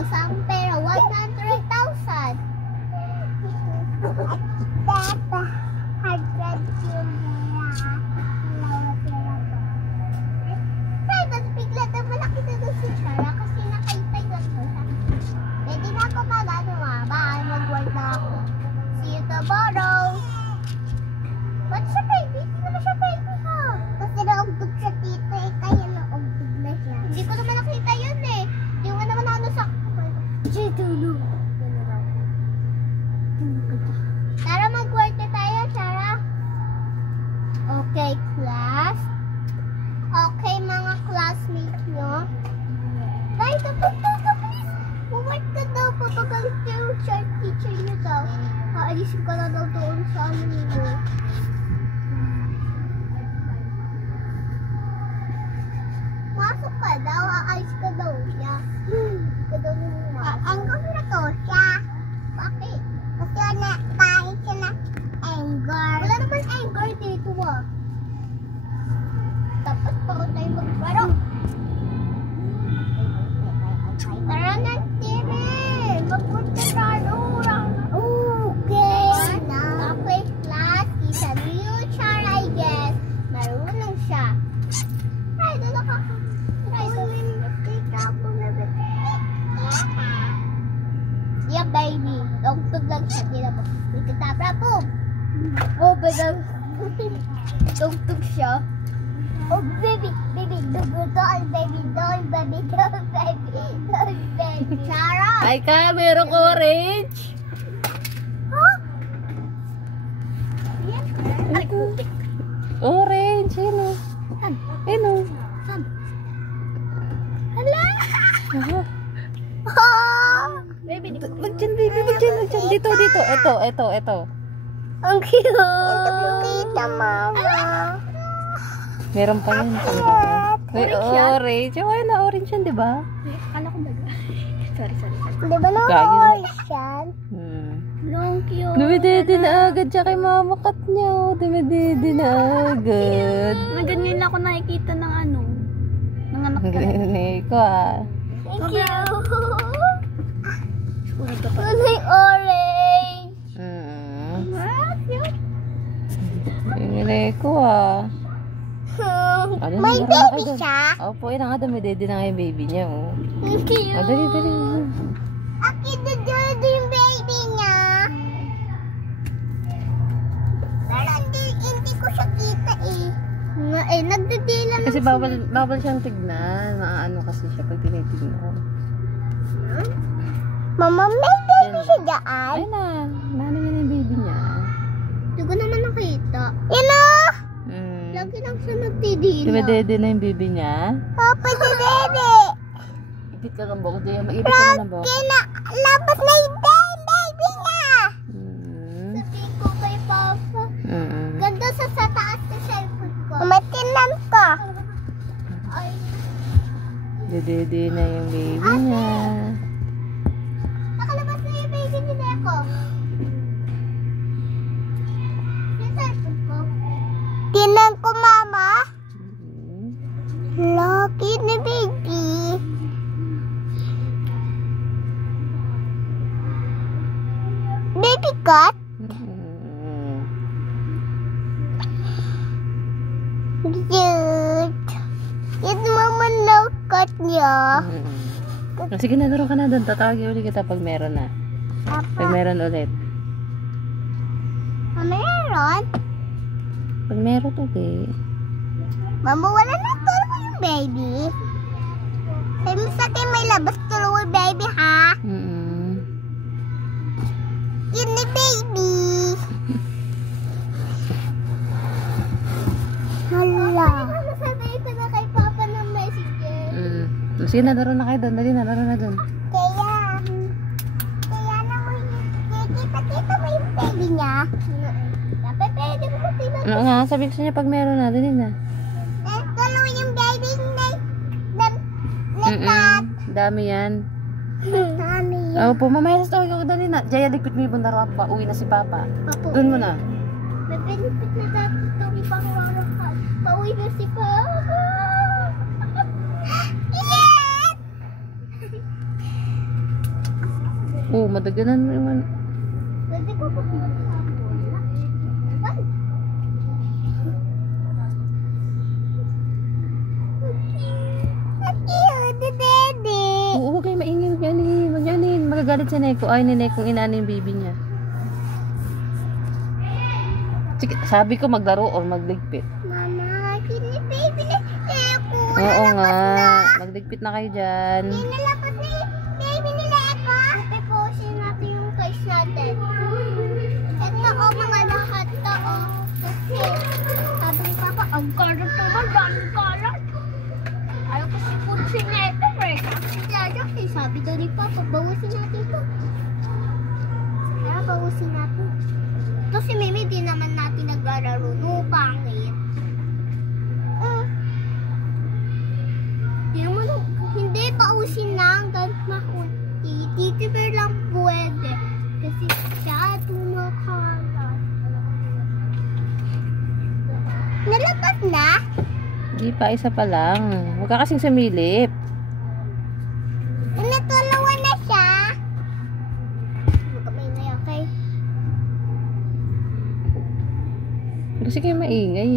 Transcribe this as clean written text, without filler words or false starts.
Sampai 100,000. Tapos bigla naman nakita doon si Chara kasi nakaipay lang ko siya. Pwede na ako magagawa. Bye, mag-work na ako. See you tomorrow. Ba't siya baby? Hindi naman siya baby ha. Kasi naugtog siya tito eh. Kaya naugtog na siya. Hindi ko naman nakita yun eh. Hindi ko naman ano sa... Tulog. Tara, mag-work na tayo, Chara. Okay, class. Okay, mga classmates nyo. Dahil tapos na, please. Mag-work ka daw. Patagal yung teacher nyo daw. Aalisin ka na daw doon sa ano nyo. Masok ka daw. Aalis ka daw. Yeah. Ang gusto to siya. Bakit? Kasi na, kahit siya na anger. Wala naman anger dito ah. Tapos pagod tayo magbaro. Tara na, Steven. Magpunta tayo. Okay. Okay, class. He's a new child, I guess. Marunong siya. Ay, doon ako. Try to yeah, baby. Tugtog lang siya. Di na po. Ikatabra po. Oh, bagang. Tugtog siya. Oh, baby. Baby. Doon, baby. Doon, baby. Doon, baby. Doon, baby. Chara. Ay ka, merong orange. Huh? Yan. Ay, putik. Orange. Ano? Ano? Hala. Baby, magdyan, baby, magdyan. Dito. Ito. Ang cute. Kita, mama. Meron pa yan. Orange. Ay, na orange yan, di ba? Ano ko ba? Sorry. Di ba na Gagi na. orange yan? Long cute. Dumididi na agad siya kay mama kat niya. Dumididi na agad. Ganyan lang ako nakikita ng ano. Ng anak ko. Ganyan ko ah. Thank you. Kulay orange. Ganyan ko ah. May baby siya? Opo, yun nga dumididi na nga yung baby niya. Oh. Thank you. Dali. Aki, dito yung baby niya. Pero hindi ko siya kita eh. Nagdidila na Kasi bawal siyang tignan. Maano kasi siya pag tinitignan. Mama, may baby siya dyan. Ay na. Nano yun yung baby niya. Hindi ko naman nakita. Yan o! Lagi lang siya nagdidila. Dumididi na yung baby niya. Papa, si baby. Ipit ka ng buhok. Maipit ka na ng buhok. Labas na yung baby niya. Sabihin ko kay Papa. Ganda sa taas sa cellphone ko. Matinan ka. Ay. Dididi na yung baby niya. Nakalabas na yung baby ni Neko. Yung cellphone ko. Tinan ko, Mama. Lucky na baby. Baby cat? Cute. It's Mama na cat niya. Sige na, laro ka na doon. Tatawagin ulit kita pag meron na. Pag meron ulit. Meron? Pag meron ulit. Mama, wala na tuloy yung baby. Sabi mo sa akin may labas tuloy baby ha? Yun ni baby. Hala. Sabihin ko na kay Papa ng messenger. Sige na, laro na kayo doon. Dali na, laro na doon. Kaya naman kita mo yung baby niya. Dapat pwede mo tiba. Oo nga, sabi ko sa niya pag meron na, dali na. Dalawa yung baby na Dami yan. Dami yan. Opo, mamaya sa tawag ako, dali na. Jaya, ligpit mo yung bundaro pa. Uwi na si Papa. Doon mo na. May benefit na dati itong ibang warakan. Pauwi na si Papa. Yes! Oo, madaganan mo yung Pwede ko pa Oo, huwag kayo maingay. Magyanin. Magagalit si Neko. Ay, ni Neko inaano yung baby niya. Sige, sabi ko maglaro or magligpit. Mama, sini baby na Eko. Oo nga. Magligpit na kayo dyan. Nilalapas na yung baby nila Eko. Iposin natin yung toys natin. Ito o mga lahat to o. Kasi sabi ni Papa, ang karat naman, daming karat. Ayaw kasi putsin na ito eh. Kasi dadaki, sabi daw ni Papa, bawasin natin ito. Kaya bawasin natin. Ito si Mimi, di naman natin naglalaro. No, pangit. Hindi pausin na hanggang makunti. Titiper lang pwede. Kasi siya tumakalat. Nalapat na? Hindi pa, isa pa lang. Huwag ka kasing sumilip. Natulawan na siya. Magkamay na yan kay. Kasi kayo maingay.